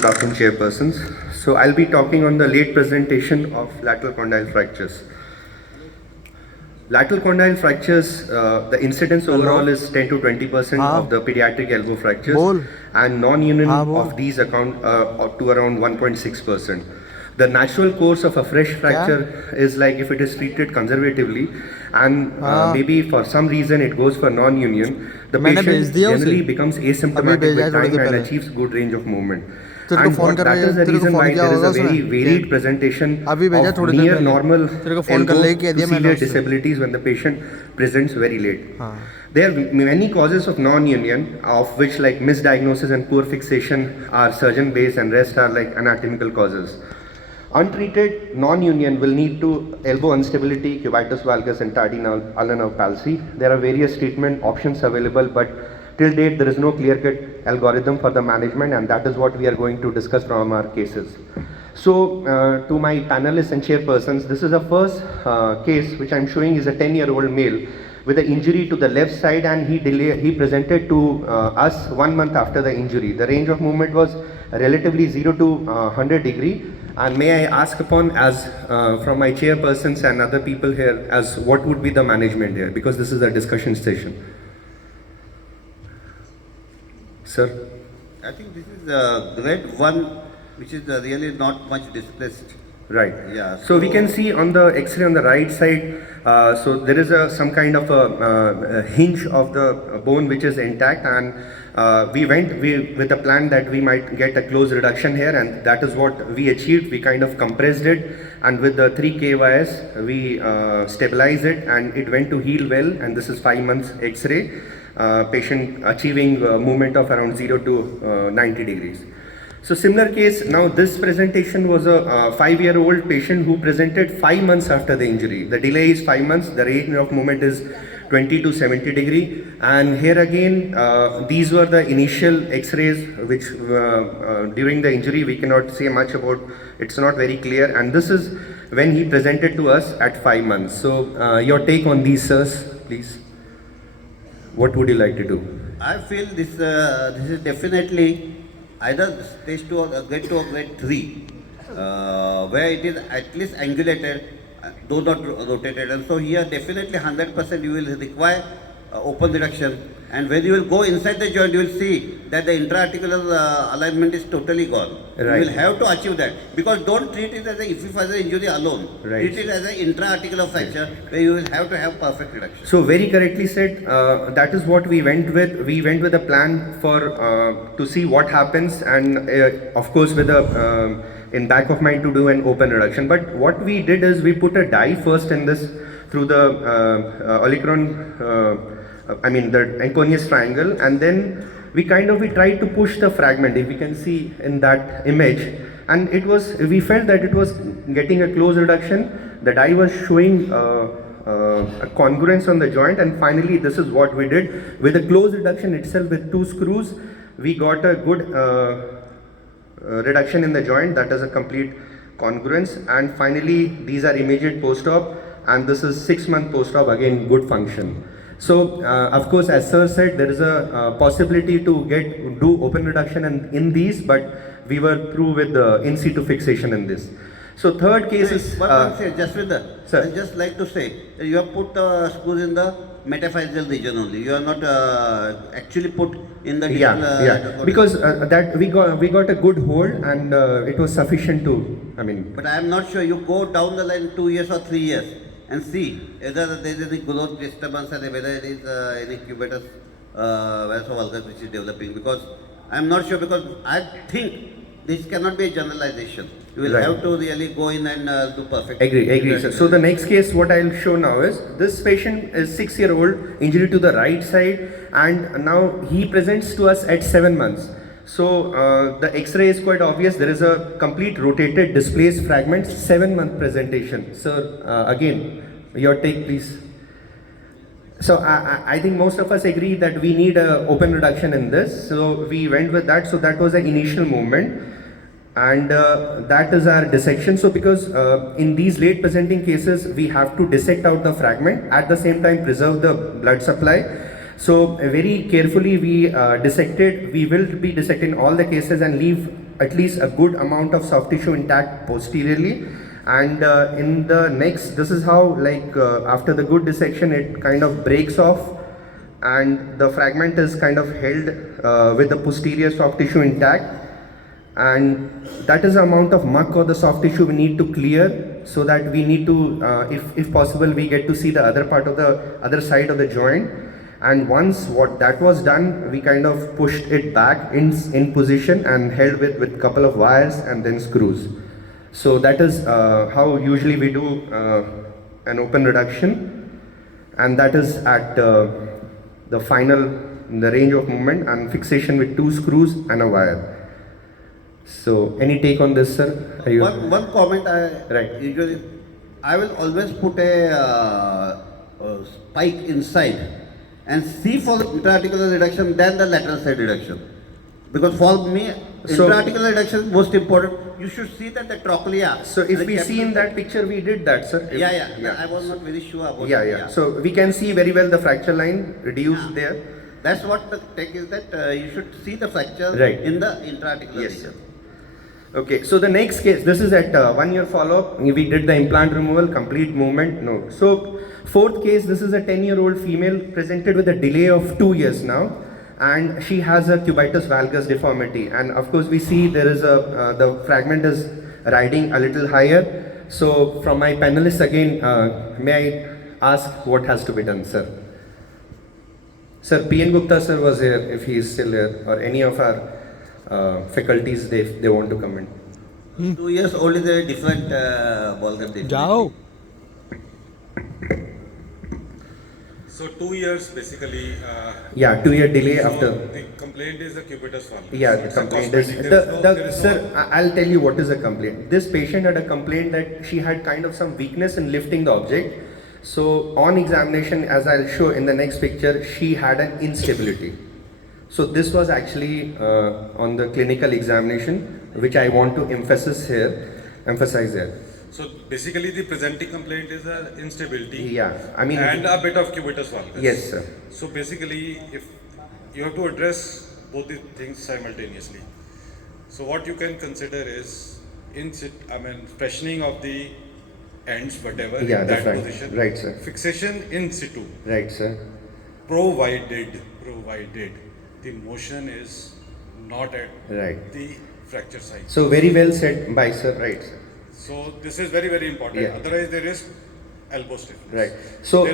Good afternoon, chairpersons. So I'll be talking on the late presentation of lateral condyle fractures. Lateral condyle fractures, the incidence overall is 10 to 20% of the pediatric elbow fractures, and non-union of these account to around 1.6%. The natural course of a fresh fracture is like if it is treated conservatively, and maybe for some reason it goes for non-union, the patient generally becomes asymptomatic with time and achieves good range of movement. And that is the reason why there is a very varied presentation of near normal elbow to severe disabilities when the patient presents very late. There are many causes of non-union, of which like misdiagnosis and poor fixation are surgeon-based, and rest are like anatomical causes. Untreated non-union will lead to elbow instability, cubitus valgus, and tardy ulnar nerve palsy. There are various treatment options available, but till date there is no clear-cut algorithm for the management, and that is what we are going to discuss from our cases. So to my panelists and chairpersons, this is the first case which I am showing is a 10-year-old male with an injury to the left side, and he presented to us 1 month after the injury. The range of movement was relatively 0 to 100 degree. And may I ask upon, as from my chairpersons and other people here, as what would be the management here, because this is a discussion session. Sir? I think this is grade 1, which is really not much displaced. Right. Yeah. So we can see on the X-ray on the right side, so there is some kind of a hinge of the bone which is intact, and we went with a plan that we might get a close reduction here, and that is what we achieved. We kind of compressed it, and with the 3 KYS we stabilized it, and it went to heal well, and this is 5 months X-ray. Patient achieving movement of around 0 to 90 degrees. So similar case, now this presentation was a 5-year-old patient who presented 5 months after the injury. The delay is 5 months, the range of movement is 20 to 70 degree, and here again these were the initial X-rays which during the injury we cannot say much about, it's not very clear, and this is when he presented to us at 5 months. So your take on these, sirs, please. What would you like to do? I feel this is definitely either stage 2 or grade 2 or grade 3, where it is at least angulated, though not rotated, and so here definitely 100% you will require open reduction, and when you will go inside the joint you will see that the intra-articular alignment is totally gone. Right. You will have to achieve that, because don't treat it as a epiphyseal injury alone. Right. Treat it as an intra-articular fracture where you will have to have perfect reduction. So very correctly said, that is what we went with. We went with a plan for to see what happens, and of course with a in back of mind to do an open reduction. But what we did is we put a dye first in this through the olecranon, the Anconius triangle, and then we tried to push the fragment, if you can see in that image, and we felt that it was getting a close reduction. The dye was showing a congruence on the joint, and finally this is what we did. With a close reduction itself with 2 screws, we got a good reduction in the joint, that is a complete congruence, and finally these are immediate post-op, and this is 6-month post-op, again good function. So of course, as sir said, there is a possibility to do open reduction in these, but we were through with the in situ fixation in this. So third case is just with the, I just like to say you have put screws in the metaphyseal region only. You are not actually put in the distal, because that we got a good hold, and it was sufficient to. But I am not sure. You go down the line 2 years or 3 years and see whether there is any growth disturbance and whether it is any cubitus valgus which is developing. Because I am not sure, because I think this cannot be a generalization. You will have to really go in and do perfect. Agree. So the next case, what I'll show now is this patient is 6-year-old, injury to the right side, and now he presents to us at 7 months. So the X-ray is quite obvious. There is a complete rotated displaced fragment, 7-month presentation. Sir, again, your take, please. So I think most of us agree that we need a open reduction in this. So we went with that. So that was the initial movement. And that is our dissection. So because in these late presenting cases, we have to dissect out the fragment, at the same time preserve the blood supply. So very carefully we dissected. We will be dissecting all the cases and leave at least a good amount of soft tissue intact posteriorly. And in the next, this is how, like, after the good dissection, it kind of breaks off, and the fragment is kind of held with the posterior soft tissue intact. And that is the amount of muck or the soft tissue we need to clear, so that we need to, if possible, we get to see the other part of the other side of the joint. And once what that was done, we kind of pushed it back in position and held with couple of wires and then screws. So that is how usually we do an open reduction, and that is at the final, the range of movement and fixation with 2 screws and a wire. So any take on this, sir? Are you One comment right. Usually I will always put a spike inside and see for the intra-articular reduction than the lateral side reduction. Because for me, intra-articular reduction is most important. You should see that the trochlea. So if we see in that picture, we did that, sir. Yeah. I was not very sure about it. Yeah. So we can see very well the fracture line reduced there. That's what the take is, that you should see the fracture right in the intra-articular yes, region. Sir. Okay, so the next case, this is at 1 year follow-up. We did the implant removal, complete movement, no. So fourth case, this is a 10-year-old female presented with a delay of 2 years now, and she has a cubitus valgus deformity. And of course, we see there is a, the fragment is riding a little higher. So from my panelists again, may I ask what has to be done, sir? Sir, P.N. Gupta sir was here, if he is still here, or any of our faculties, they want to comment. 2 years old is a different ballgame. Jao. So 2 years basically. Yeah, 2 year delay so after. The complaint is the cubitus valgus. Yeah, the It's a complaint is, cosmetic. sir, I'll tell you what is the complaint. This patient had a complaint that she had kind of some weakness in lifting the object. So on examination, as I'll show in the next picture, she had an instability. So this was actually on the clinical examination, which I want to emphasize here. So basically the presenting complaint is instability. Yeah, I mean, and a bit of cubitus valgus. Yes, sir. So basically, if you have to address both the things simultaneously. So what you can consider is freshening of the ends, whatever, yeah, in that's that right. position. Right, sir. Fixation in situ. Right, sir. Provided the motion is not at right. the fracture site. So very well said by sir, right, sir. So this is very, very important. Yeah. Otherwise there is elbow stiffness. Right. So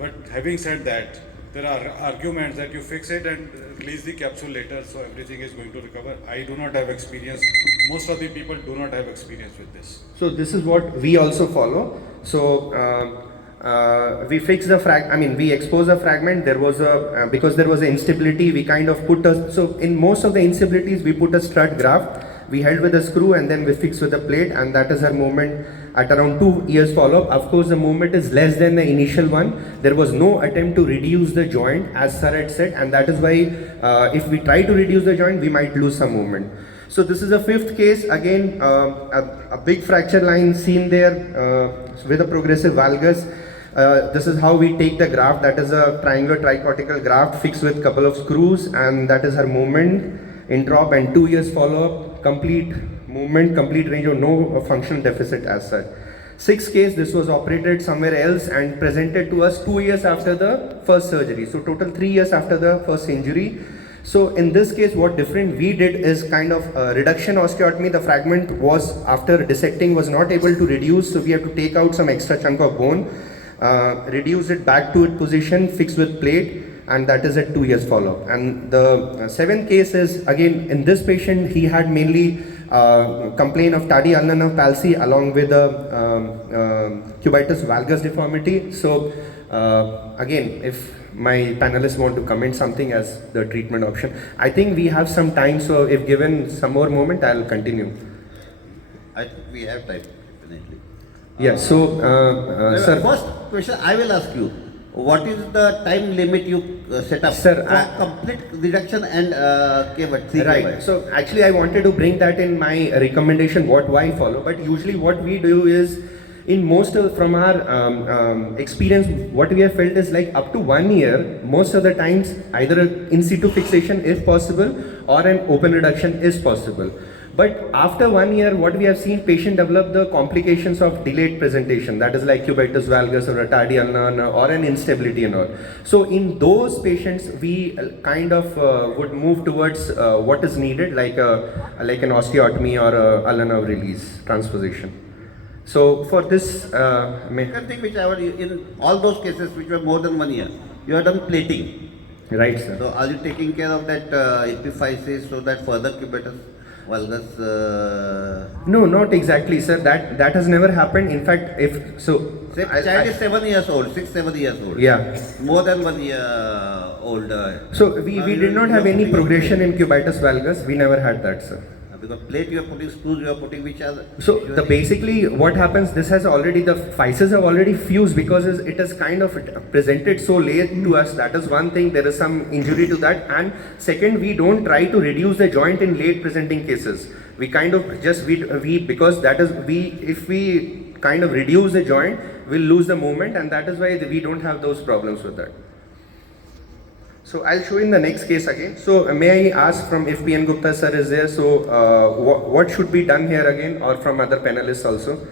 but having said that, there are arguments that you fix it and release the capsule later, so everything is going to recover. I do not have experience. Most of the people do not have experience with this. So this is what we also follow. So we fix the we expose the fragment. There was a because there was an instability, we kind of put a, so in most of the instabilities we put a strut graft. We held with a screw and then we fixed with a plate, and that is her movement at around 2 years follow-up. Of course, the movement is less than the initial one. There was no attempt to reduce the joint, as sir had said, and that is why if we try to reduce the joint, we might lose some movement. So this is a fifth case. Again, a big fracture line seen there with a progressive valgus. This is how we take the graft. That is a triangular tricortical graft fixed with couple of screws, and that is her movement. Introp and 2 years follow-up, complete movement, complete range of no functional deficit as such. Sixth case, this was operated somewhere else and presented to us 2 years after the first surgery. So total 3 years after the first injury. So in this case, what different we did is kind of reduction osteotomy. The fragment was, after dissecting, was not able to reduce, so we have to take out some extra chunk of bone, reduce it back to its position, fix with plate, and that is at 2 years follow-up. And the seventh case is, again, in this patient, he had mainly complaint of tardy ulnar nerve palsy along with cubitus valgus deformity. So again, if my panelists want to comment something as the treatment option, I think we have some time, so if given some more moment, I'll continue. I think we have time, definitely. Yeah, so sir. First question I will ask you. What is the time limit you set up Sir, for complete reduction and K3? Right. So actually I wanted to bring that in my recommendation, what I follow. But usually what we do is, in most of, from our experience, what we have felt is like up to 1 year, most of the times either an in situ fixation if possible or an open reduction is possible. But after 1 year, what we have seen, patient develop the complications of delayed presentation, that is like cubitus valgus or a tardy ulnar or an instability and all. So in those patients, we kind of would move towards what is needed, like an osteotomy or a ulnar release transposition. So for this, Second thing which I would, in all those cases which were more than 1 year, you have done plating. right, sir. So are you taking care of that epiphysis so that further cubitus valgus? No, not exactly, sir. That has never happened. In fact, if so, Say child is 7 years old, 6-7 years old. yeah. More than 1 year old. So we did not have any progression in cubitus valgus. We never had that, sir. Because plate you are putting, screws you are putting, which are. So the basically what happens, this has already, the physes have already fused because it is kind of presented so late to us. That is one thing, there is some injury to that. And second, we don't try to reduce the joint in late presenting cases. We kind of just, we because that is, if we kind of reduce the joint, we'll lose the movement, and that is why we don't have those problems with that. So I'll show in the next case again. So may I ask from if PN Gupta sir is there, so what should be done here again, or from other panelists also?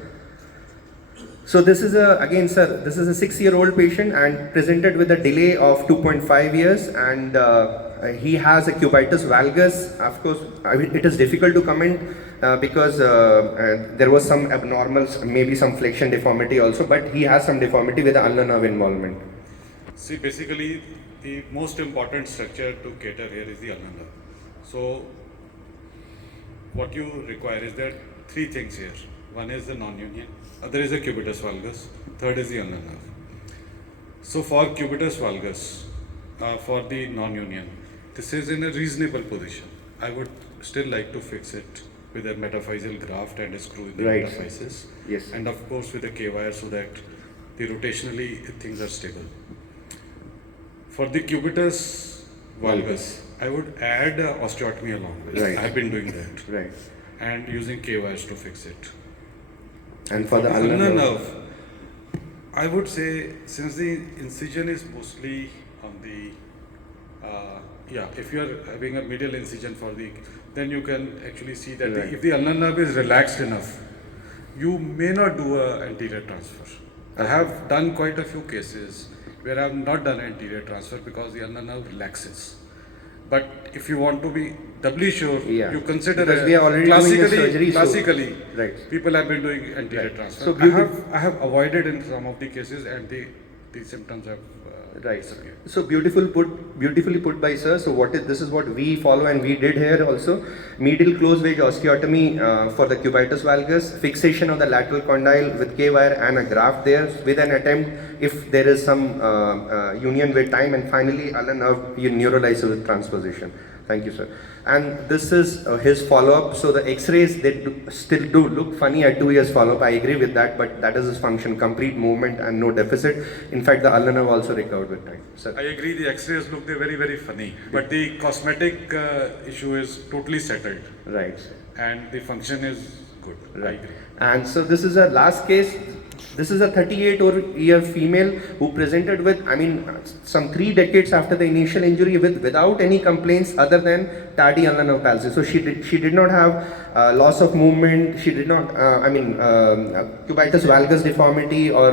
So this is again sir, this is a 6-year-old patient and presented with a delay of 2.5 years, and he has a cubitus valgus. Of course, it is difficult to comment because there was some abnormal, maybe some flexion deformity also, but he has some deformity with the ulnar nerve involvement. See, basically, the most important structure to cater here is the ulnar nerve. So, what you require is there 3 things here. One is the nonunion, other is the cubitus valgus, third is the ulnar nerve. So, for cubitus valgus, for the nonunion, this is in a reasonable position. I would still like to fix it with a metaphyseal graft and a screw in the Right. metaphysis. Yes. And of course with a K-wire so that the rotationally things are stable. For the cubitus valgus, I would add osteotomy along with. Right. I've been doing that. Right. And using K-wires to fix it. And for the ulnar ulnar nerve, I would say since the incision is mostly on the, if you are having a medial incision for the, then you can actually see that Right. if the ulnar nerve is relaxed enough, you may not do a anterior transfer. I have done quite a few cases where I have not done anterior transfer because the ulnar nerve relaxes. But if you want to be doubly sure, Yeah. you consider Because we are already doing a surgery, so- classically, Right. people have been doing anterior Right. transfer. So I have avoided in some of the cases, and the symptoms have Right. disappeared. So beautifully put by sir. So this is what we follow and we did here also. Medial close wedge osteotomy for the cubitus valgus, fixation of the lateral condyle with K-wire and a graft there with an attempt if there is some union with time, and finally ulnar nerve neuralizer with transposition. Thank you, sir. And this is his follow-up. So the X-rays, they still do look funny at 2 years follow-up. I agree with that, but that is his function: complete movement and no deficit. In fact, the ulnar nerve also recovered with time. Sir. I agree. The X-rays look very very funny, but the cosmetic issue is totally settled, Right. and the function is good. I Right. agree. And so this is a last case. This is a 38-year female who presented with, some 3 decades after the initial injury without any complaints other than tardy ulnar nerve palsy. So she did not have loss of movement. She did not, cubitus valgus deformity or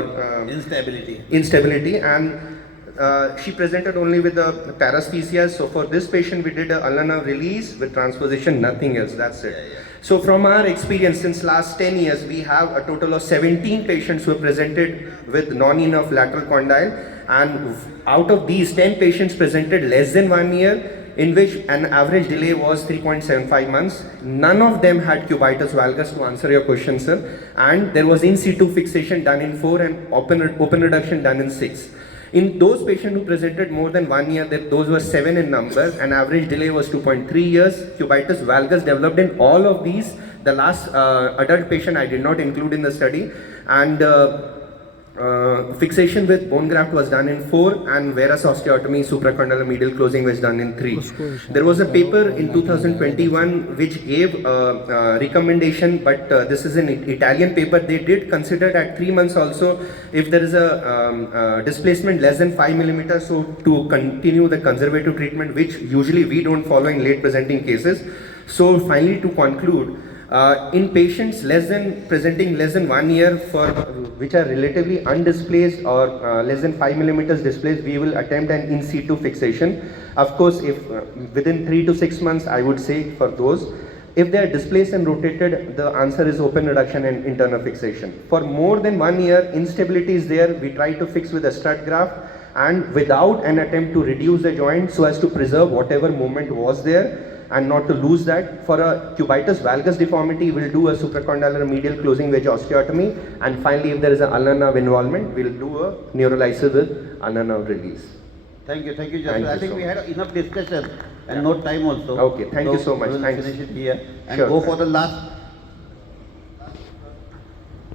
instability, and she presented only with the paresthesia. So for this patient, we did a ulnar nerve release with transposition, nothing else. That's it. Yeah. So from our experience since last 10 years, we have a total of 17 patients who are presented with nonunion of lateral condyle, and out of these 10 patients presented less than 1 year, in which an average delay was 3.75 months. None of them had cubitus valgus, to answer your question, sir, and there was in situ fixation done in 4 and open reduction done in 6. In those patients who presented more than 1 year, those were 7 in number, and average delay was 2.3 years. Cubitus valgus developed in all of these. The last adult patient I did not include in the study, and fixation with bone graft was done in 4, and varus osteotomy, supracondylar medial closing was done in 3. There was a paper in 2021 which gave recommendation, but this is an Italian paper. They did consider at 3 months also if there is a displacement less than 5 millimeters, so to continue the conservative treatment, which usually we don't follow in late presenting cases. So finally, to conclude, in patients presenting less than 1 year for which are relatively undisplaced or less than 5 millimeters displaced, we will attempt an in situ fixation. Of course, if within 3 to 6 months, I would say for those. If they are displaced and rotated, the answer is open reduction and internal fixation. For more than 1 year, instability is there. We try to fix with a strut graft and without an attempt to reduce the joint so as to preserve whatever movement was there and not to lose that. For a cubitus valgus deformity, we'll do a supracondylar medial closing wedge osteotomy, and finally, if there is an ulnar nerve involvement, we'll do a neurolysis with ulnar nerve release. Thank you, Thank Justin. you I think so we much. had enough discussion and no time also. Okay, thank you so much. We'll Thanks. finish it here and Sure. go for the last